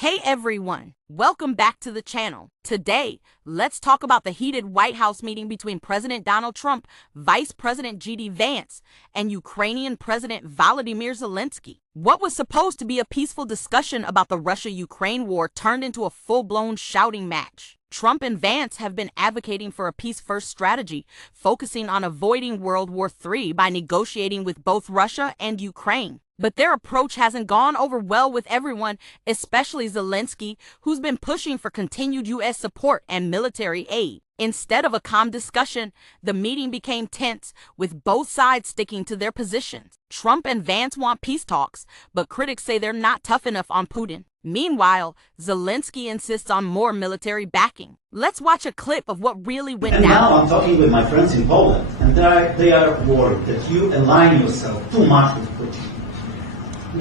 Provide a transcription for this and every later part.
Hey everyone, welcome back to the channel. Today, let's talk about the heated White House meeting between President Donald Trump, Vice President JD Vance, and Ukrainian President Volodymyr Zelenskyy. What was supposed to be a peaceful discussion about the Russia-Ukraine war turned into a full-blown shouting match. Trump and Vance have been advocating for a peace-first strategy, focusing on avoiding World War III by negotiating with both Russia and Ukraine. But their approach hasn't gone over well with everyone, especially Zelenskyy, who's been pushing for continued U.S. support and military aid. Instead of a calm discussion, the meeting became tense, with both sides sticking to their positions. Trump and Vance want peace talks, but critics say they're not tough enough on Putin. Meanwhile, Zelenskyy insists on more military backing. Let's watch a clip of what really went down. Now I'm talking with my friends in Poland, and they are worried that you align yourself too much with Putin.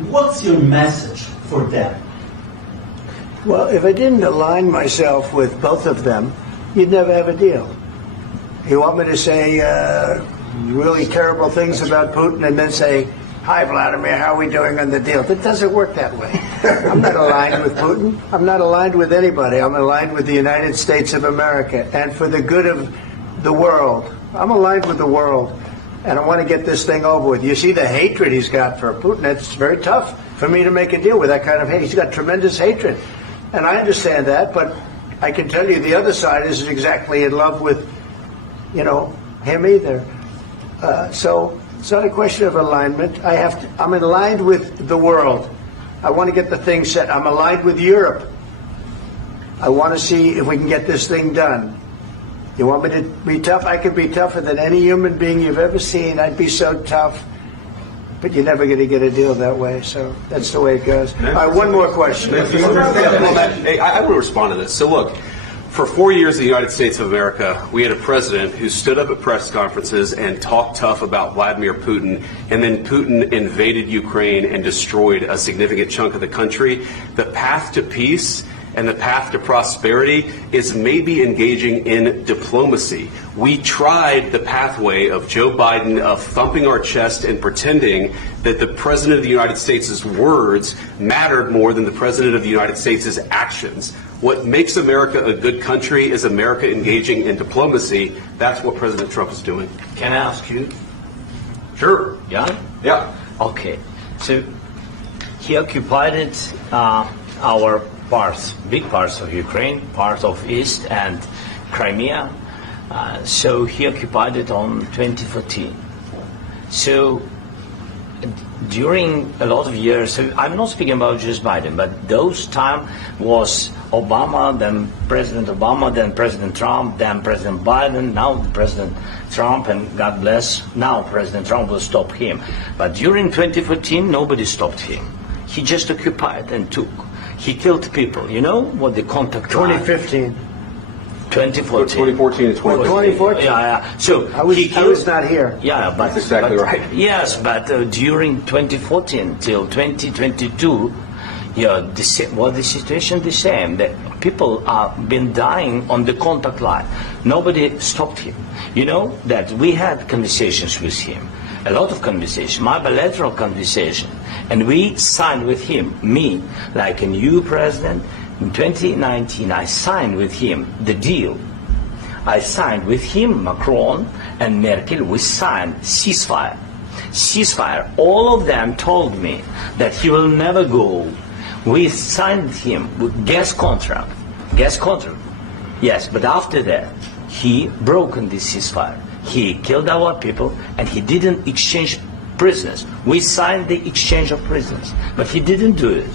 What's your message for them? Well, if I didn't align myself with both of them, you'd never have a deal. You want me to say really terrible things about Putin and then say, "Hi, Vladimir, how are we doing on the deal?" That doesn't work that way. I'm not aligned with Putin. I'm not aligned with anybody. I'm aligned with the United States of America and for the good of the world. I'm aligned with the world. And I want to get this thing over with. You see the hatred he's got for Putin. It's very tough for me to make a deal with that kind of hate. He's got tremendous hatred. And I understand that, but I can tell you the other side isn't exactly in love with, him either. So it's not a question of alignment. I'm aligned with the world. I want to get the thing set. I'm aligned with Europe. I want to see if we can get this thing done. You want me to be tough? I could be tougher than any human being you've ever seen. I'd be so tough. But you're never going to get a deal that way. So that's the way it goes. All right, one more question. Hey, I will respond to this. So look, for 4 years in the United States of America, we had a president who stood up at press conferences and talked tough about Vladimir Putin, and then Putin invaded Ukraine and destroyed a significant chunk of the country. The path to peace and the path to prosperity is maybe engaging in diplomacy. We tried the pathway of Joe Biden of thumping our chest and pretending that the President of the United States' words mattered more than the President of the United States' actions. What makes America a good country is America engaging in diplomacy. That's what President Trump is doing. Can I ask you? Sure. Yeah? Yeah. Okay. So he occupied our parts, big parts of Ukraine, part of East and Crimea. So he occupied it on 2014. So during a lot of years, so I'm not speaking about just Biden, but those time was Obama, then President Obama, then President Trump, then President Biden, now President Trump, and God bless, now President Trump will stop him. But during 2014, nobody stopped him. He just occupied and took. He killed people. You know what the contact 2015. 2014. 2014 and 2015. 2014. Yeah. So I was not here. Yeah, but that's exactly right. Yes, but during 2014 till 2022, the situation the same. The people have been dying on the contact line. Nobody stopped him. You know that we had conversations with him, a lot of conversation, my bilateral conversation, and we signed with him, me, like a new president. In 2019, I signed with him the deal. I signed with him, Macron and Merkel, we signed ceasefire. Ceasefire. All of them told me that he will never go. We signed him with gas contract. Gas contract. Yes, but after that, he broken this ceasefire. He killed our people and he didn't exchange prisoners. We signed the exchange of prisoners, but he didn't do it.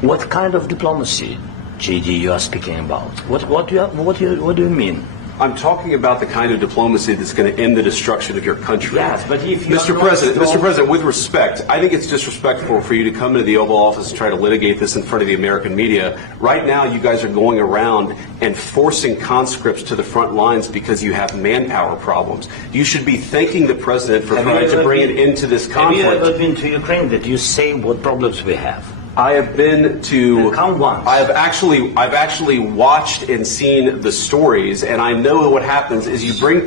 What kind of diplomacy, JD, you are speaking about? What do you mean? I'm talking about the kind of diplomacy that's going to end the destruction of your country. Yes, but if you Mr. President, with respect, I think it's disrespectful for you to come into the Oval Office and try to litigate this in front of the American media. Right now, you guys are going around and forcing conscripts to the front lines because you have manpower problems. You should be thanking the President for trying to bring an end to this conflict. Have you ever been to Ukraine that you say what problems we have? I have been to. Count once. I've actually watched and seen the stories, and I know what happens is you bring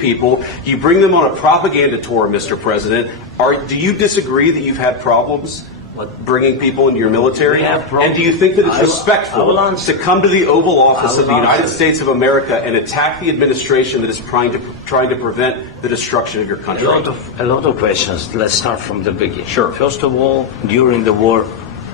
them on a propaganda tour, Mr. President. Do you disagree that you've had problems? bringing people into your military? We have And do you think that it's I will respectful answer. to come to the Oval Office I of will the United answer. States of America and attack the administration that is trying to prevent the destruction of your country? A lot of questions. Let's start from the beginning. Sure. First of all, during the war,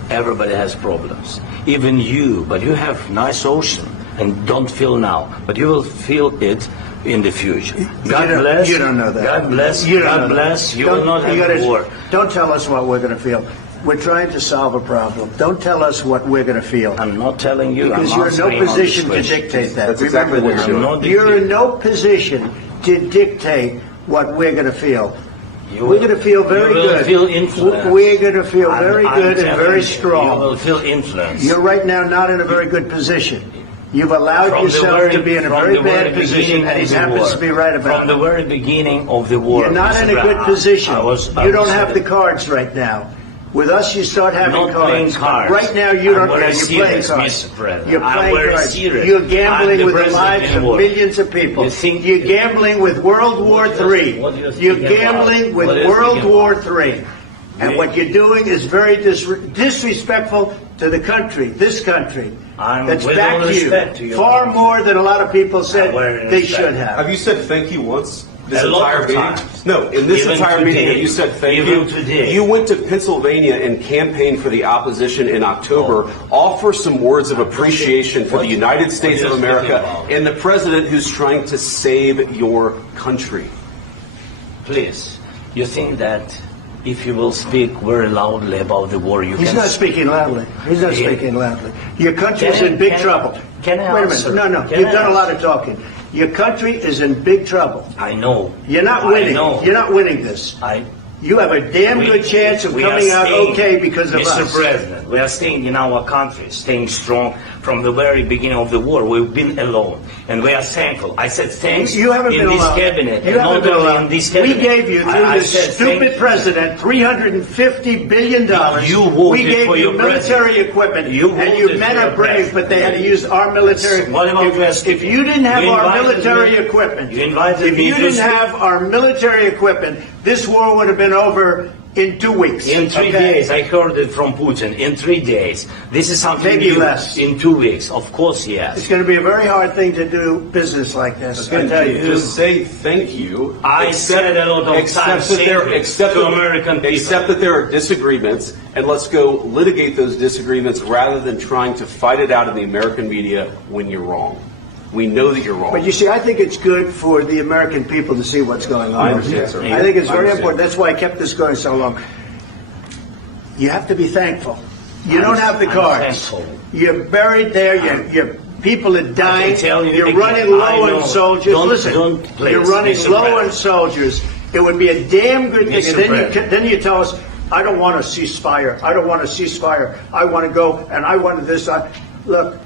everybody has problems. Even you, but you have nice ocean and don't feel now, but you will feel it in the future. God bless. You don't know that. God bless. You don't God know bless. that. You will not have war. Don't tell us what we're going to feel. We're trying to solve a problem. Don't tell us what we're going to feel. I'm not telling you. Because I'm you're in no answering on this position to question. dictate that. That's exactly Remember what this. you're doing. You're in no position to dictate what we're going to feel. You We're going to feel very you will good. Feel influenced. We're going to feel I'm- very I'm good and telling very you, strong. You will feel influence. You're right now not in a very good position. You've allowed From the yourself very- to be in a from very the very bad position, beginning and he of the happens war. to be right about From the it. very beginning of the war. You're not Mr. in a good Brown, position. I You don't was- have the cards right now. With us, you start having Not playing cards. Right now, you I'm don't. very You're playing serious, cards. Mr. President. You're I'm playing very cards. serious. You're I'm gambling the with the president lives in of war. millions of people. You think- You're gambling with World War What do you- III. what do you think You're about? gambling with What do you World think War about? III. And We- what you're doing is very disrespectful to the country, this country. I'm That's with back all to respect to you. your Far country. more than a lot of people said very they respect. should have. Have you said thank you once? This A lot entire of meeting? times. No, in this Even entire meeting, today. have you said thank Even you? today. You went to Pennsylvania and campaigned for the opposition in October. Offer some words of appreciation for the United States of What are you America speaking about? and the president who's trying to save your country. Please, you think that if you will speak very loudly about the war, you He's can... not speaking loudly. He's not Yeah. speaking loudly. Your country's Can I- in big can I- trouble. can I Wait a answer? minute. No. Can You've I done a lot answer? of talking. Your country is in big trouble. I know. You're not I winning. know. You're not winning this. You have a damn good chance of we coming are out staying- okay because of Mr. us. President, we are staying in our country, staying strong from the very beginning of the war. We've been alone, and we are thankful. I said thanks You haven't in been this alone. cabinet, You and haven't not been only alone. in this We cabinet. gave you, through I this said stupid thank- president, $350 billion. You voted we gave for you your military president. equipment. You and your voted men for are your brave, president. but they had to use our military. What about West If you didn't have You our invited military me- equipment, you invited if me you to didn't speak- have our military equipment, this war would have been over in 2 weeks. In 3 okay? days, I heard it from Putin. In 3 days, this is something Maybe new. less. In 2 weeks, of course, yes. It's going to be a very hard thing to do business like this. I tell you. Just say thank you. I said a lot of except times that there, thank you except to that- American people. Except that there are disagreements, and let's go litigate those disagreements rather than trying to fight it out in the American media when you're wrong. We know that you're wrong. But you see, I think it's good for the American people to see what's going on. I understand, sir. I think it's I very understand. important. That's why I kept this going so long. You have to be thankful. You don't have the I'm cards. thankful. You're buried there. Your people are dying. tell you You're again, running I low know. on soldiers. Don't- Listen, don't play you're it, running Mr. low on President. soldiers. It would be a damn good thing. Mr. And then President. then you tell us, I don't want a ceasefire. I don't want a ceasefire. I want to go and I want this. Look,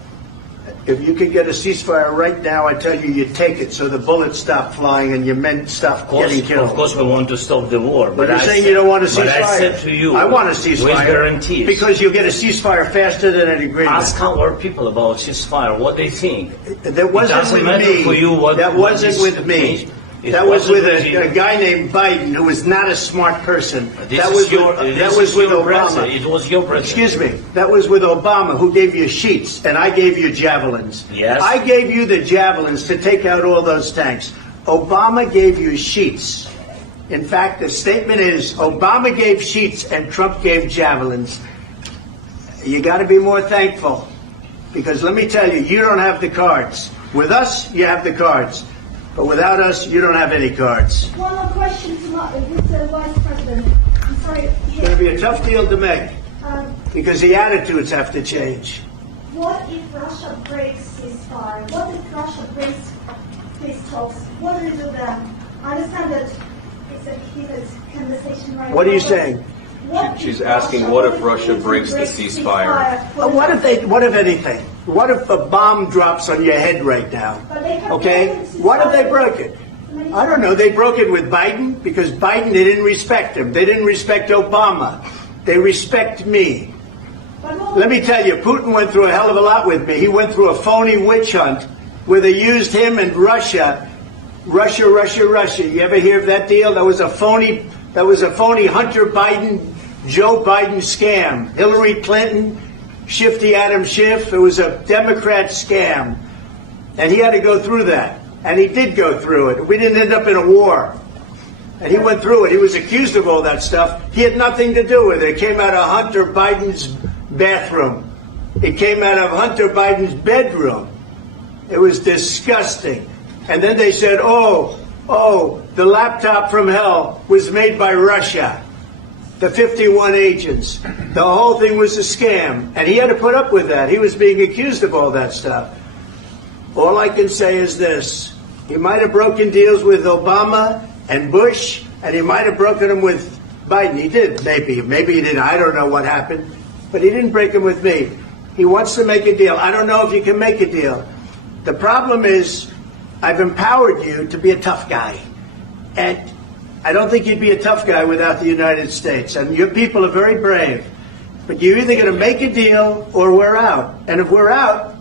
if you could get a ceasefire right now, I tell you, you take it so the bullets stop flying and your men stop getting killed. Of course, we want to stop the war. But you're I saying said- you don't want a ceasefire. But I said to you, I want a ceasefire. with guarantees. Because you'll get a ceasefire faster than an agreement. Ask our people about ceasefire, what they think. That wasn't doesn't with matter me. for you what- that what wasn't is- with me. It That was with wasn't with you. a guy named Biden, who was not a smart person. This That is was your, with, this that was is with your Obama. president. It was your president. Excuse me. That was with Obama, who gave you sheets, and I gave you javelins. Yes. I gave you the javelins to take out all those tanks. Obama gave you sheets. In fact, the statement is Obama gave sheets and Trump gave javelins. You got to be more thankful, because let me tell you, you don't have the cards. With us, you have the cards. But without us, you don't have any cards. One more question to Mr. Vice President. I'm sorry. It's going to be a tough deal to make, Um, because the attitudes have to change. what if Russia breaks ceasefire? What if Russia breaks peace talks? What do you do then? I understand that it's a heated conversation right now. What are you but saying? what She's if asking, what if Putin Russia breaks the ceasefire? What if anything? What if a bomb drops on your head right now? But they have Okay? broken the What if they ceasefire. broke it? I don't know. They broke it with Biden, because Biden, they didn't respect him. They didn't respect Obama. They respect me. But what- Let me tell you, Putin went through a hell of a lot with me. He went through a phony witch hunt where they used him and Russia. Russia. You ever hear of that deal? That was a phony Hunter Biden Joe Biden scam. Hillary Clinton, Shifty Adam Schiff. It was a Democrat scam. And he had to go through that. And he did go through it. We didn't end up in a war. And he went through it. He was accused of all that stuff. He had nothing to do with it. It came out of Hunter Biden's bathroom. It came out of Hunter Biden's bedroom. It was disgusting. And then they said, oh, the laptop from hell was made by Russia. The 51 agents. The whole thing was a scam. And he had to put up with that. He was being accused of all that stuff. All I can say is this. He might have broken deals with Obama and Bush, and he might have broken them with Biden. He did, maybe. Maybe he didn't. I don't know what happened. But he didn't break them with me. He wants to make a deal. I don't know if you can make a deal. The problem is, I've empowered you to be a tough guy. And I don't think you'd be a tough guy without the United States. And your people are very brave. But you're either going to make a deal or we're out. And if we're out,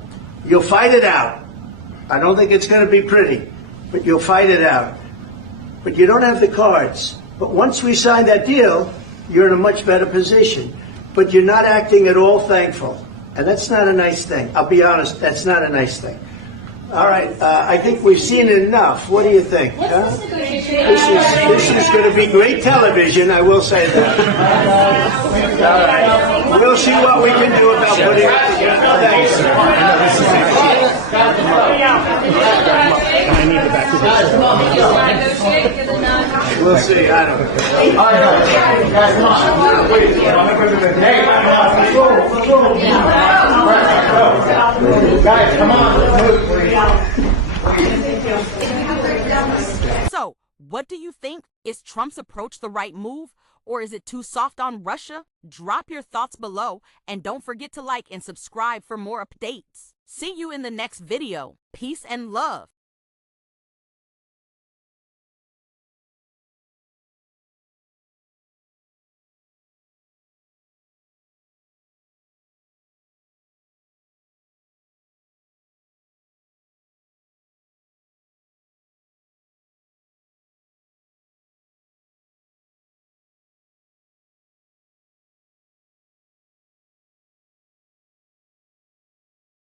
you'll fight it out. I don't think it's going to be pretty, but you'll fight it out. But you don't have the cards. But once we sign that deal, you're in a much better position. But you're not acting at all thankful. And that's not a nice thing. I'll be honest, that's not a nice thing. All right, I think we've seen enough. What do you think? Huh? This is going to be great television, I will say that. All right. We'll see what we can do about putting it together. Thanks. I need the back of We'll see. I don't know. Guys, come on. So, what do you think? Is Trump's approach the right move? Or is it too soft on Russia? Drop your thoughts below and don't forget to like and subscribe for more updates. See you in the next video. Peace and love.